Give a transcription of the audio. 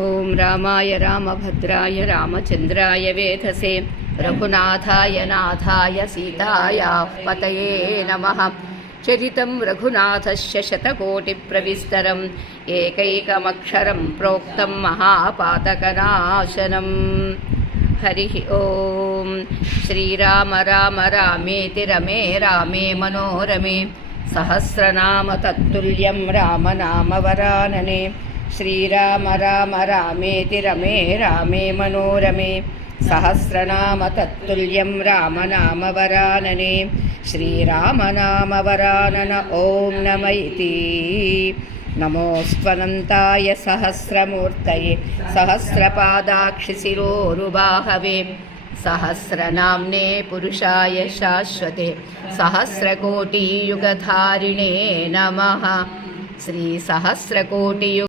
ఓం రామాయ రామభద్రాయ రామచంద్రాయ వేధసే రఘునాథాయ నాథాయ సీతాయాః పతయే నమః. చరితం రఘునాథస్య శతకోటిప్రవిస్తరం ఏకైకమక్షరం ప్రోక్తం మహాపాతకనాశనం. హరి ఓం. శ్రీరామ రామ రామేతి రమే రామే మనోరమే సహస్రనామ తత్తుల్యం రామనామవరాననే. శ్రీరామ రామ రామేతి రమే రామే మనోరమే సహస్రనామ తత్తుల్యం రామనామవరాననే. శ్రీరామనామవరానన ఓం నమ ఇతి. నమోస్త్వనంతాయ సహస్రమూర్తయే సహస్రపాదాక్షిశిరోరుబాహవే సహస్రనామ్నే పురుషాయ శాశ్వతే సహస్రకోటియుగధారిణే నమః. శ్రీ సహస్రకోటియుగ